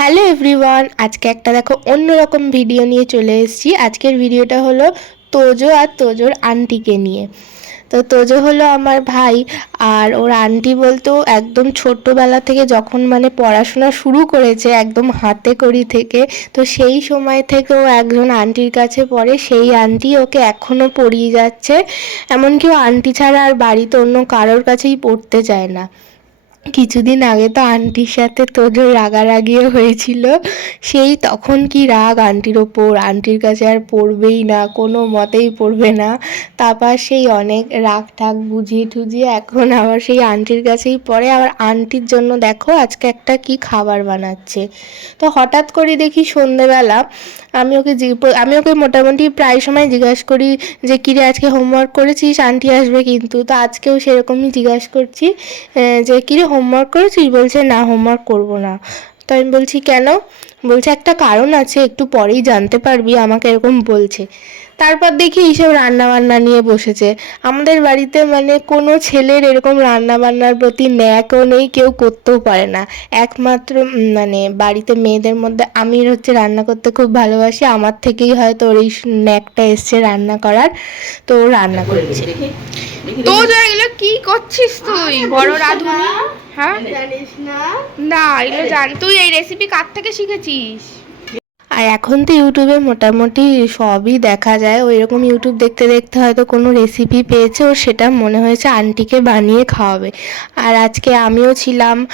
Hello everyone, আজকে একটা দেখো অন্যরকম ভিডিও নিয়ে চলে এসেছি। আজকের ভিডিওটা হলো তোজো আর তোজোর আন্টিকে নিয়ে। তো তোজো হলো আমার ভাই আর ওর আন্টি বলতো একদম ছোট্টবেলা থেকে যখন মানে পড়াশোনা শুরু করেছে একদম হাতে করি থেকে, তো সেই সময় থেকে ও একজন আন্টির কাছে পড়ে। সেই আন্টি ওকে এখনও পড়িয়ে যাচ্ছে। এমনকি ও আন্টি ছাড়া আর বাড়িতে অন্য কারোর কাছেই পড়তে চায় না। কিছুদিন আগে তো আন্টির সাথে তোজোর রাগারাগিও হয়েছিল, সেই তখন কি রাগ আন্টির ওপর? আন্টির কাছে আর পড়বেই না, কোনো মতেই পড়বে না। তারপর সেই অনেক রাগ ঠাগ বুঝিয়ে টুঝিয়ে এখন আবার সেই আন্টির কাছেই পড়ে। আবার আন্টির জন্য দেখো আজকে একটা কি খাবার বানাচ্ছে। তো হঠাৎ করে দেখি সন্ধেবেলা আমি ওকে আমি ওকে মোটামুটি প্রায় সময় জিজ্ঞাসা করি যে, কিরে, আজকে হোমওয়ার্ক করেছিস? আন্টি আসবে কিন্তু। তো আজকেও সেরকমই জিজ্ঞাসা করছি যে, কিরে হোমওয়ার্ক করেছিস? বলছে না হোমওয়ার্ক করব না। তো আমি বলছি কেন? বলছে একটা কারণ আছে একটু পরেই জানতে পারবি আমাকে এরকম বলছে। তারপর দেখি এইসব রান্না বান্না নিয়ে বসেছে। আমাদের বাড়িতে মানে কোনো ছেলের এরকম রান্না বান্নার প্রতি ন্যাকও নেই কেউ করতেও পারে না। একমাত্র মানে বাড়িতে মেয়েদের মধ্যে আমি হচ্ছে রান্না করতে খুব ভালোবাসি আমার থেকেই হয়তো ওর এই ন্যাকটা এসছে রান্না করার তো রান্না করছে। তো এগুলো কি করছিস তুই? বড় রাধুনি? হ্যাঁ? জানিস না? না এগুলো জানি। তুই এই রেসিপি কার থেকে শিখেছিস? আর এখন তো ইউটিউবে মোটামুটি সবই দেখা যায়। ওই রকম ইউটিউব দেখতে দেখতে হয়তো কোনো রেসিপি পেয়েছে ও সেটা মনে হয়েছে আন্টিকে বানিয়ে খাওয়াবে। আর আজকে আমিও ছিলাম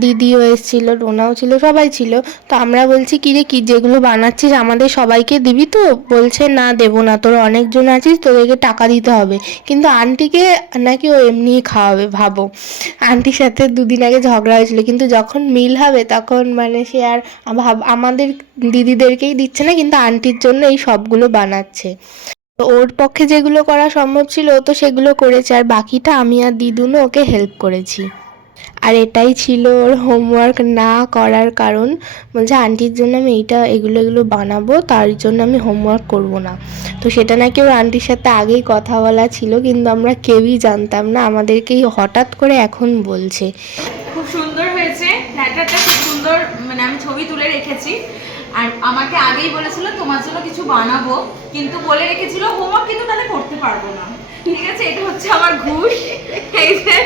দিদিও এসেছিল ডোনাও ছিল, সবাই ছিল। তো আমরা বলছি, কি রে, কি যেগুলো বানাচ্ছিস আমাদের সবাইকে দিবি তো? বলছে, না, দেবো না, তোর অনেকজন আছিস, তোদেরকে টাকা দিতে হবে। কিন্তু আন্টিকে নাকি ও এমনিই খাওয়াবে, ভাবো। আন্টির সাথে দুদিন আগে ঝগড়া হয়েছিল, কিন্তু যখন মিল হবে তখন মানে সে আর ভাব- আমাদের দিদিদেরকেই দিচ্ছে না, কিন্তু আন্টির জন্য এই সবগুলো বানাচ্ছে। তো ওর পক্ষে যেগুলো করা সম্ভব ছিল, ও তো সেগুলো করেছে, আর বাকিটা আমি আর দিদুনও ওকে হেল্প করেছি। আর এটাই ছিল ওর হোমওয়ার্ক না করার কারণ, বলছে আন্টির জন্য আমি এইটা, এগুলো এগুলো বানাবো, তার জন্য আমি হোমওয়ার্ক করব না। তো সেটা নাকি ওর আন্টির সাথে আগেই কথা বলা ছিল, কিন্তু আমরা কেউই জানতাম না, আমাদেরকেই হঠাৎ করে এখন বলছে। প্ল্যাটারটা খুব সুন্দর মানে আমি ছবি তুলে রেখেছি। আর আমাকে আগেই বলেছিল তোমার জন্য কিছু বানাবো। কিন্তু বলে রেখেছিল হোমওয়ার্ক কিন্তু তাহলে করতে পারব না। ঠিক আছে এটা হচ্ছে আমার ঘুষ। এই যে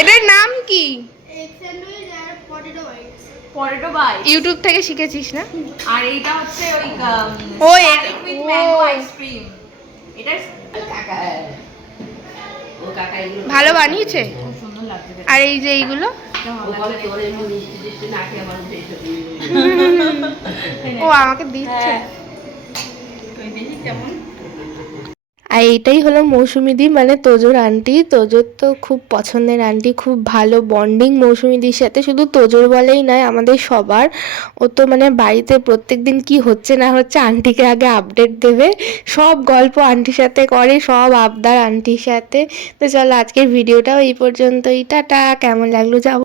এটার নাম কি? পটেটো ইউটিউব থেকে শিখেছিস না? আর এইটা হচ্ছে ওই ও। ম্যাঙ্গো আইসক্রিম এটা ভালো বানিয়েছে? খুব সুন্দর লাগছে দেখতে। আর এই যে এইগুলো? ও আমাকে দিচ্ছে। আর এইটাই হলো মৌসুমিদি মানে তোজোর আন্টি। তোজোর তো খুব পছন্দের আন্টি খুব ভালো বন্ডিং মৌসুমিদির সাথে। শুধু তোজোর বলেই নয় আমাদের সবার। ও তো মানে বাড়িতে প্রত্যেক দিন কি হচ্ছে না হচ্ছে আন্টিকে আগে আপডেট দেবে। সব গল্প আন্টির সাথে করে সব আবদার আন্টির সাথে। তো চলো আজকের ভিডিওটাও এই পর্যন্তই। টাটা কেমন লাগল যাব